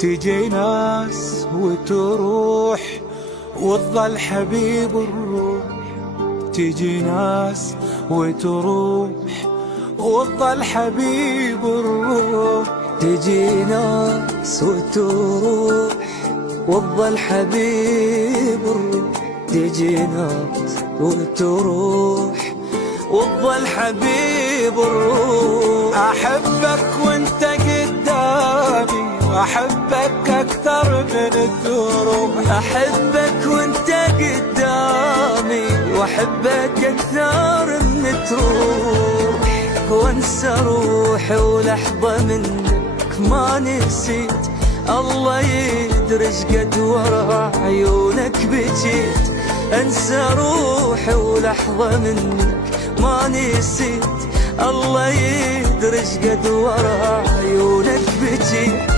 تجي ناس وتروح وتظل حبيب الروح. تجي ناس وتروح وتظل حبيب الروح. تجي ناس وتروح وتظل حبيب الروح. تجي ناس وتروح وتظل حبيب الروح. أحبك وانت قدامي وأحبك أكثر من الدروح. أحبك وانت قدامي وأحبك أكثر من تروح. وانسى روحي ولحظة منك ما نسيت. الله يدري قد ورا عيونك بجيت. انسى روحي ولحظة منك ما نسيت. الله يدري قد ورا عيونك بجيت.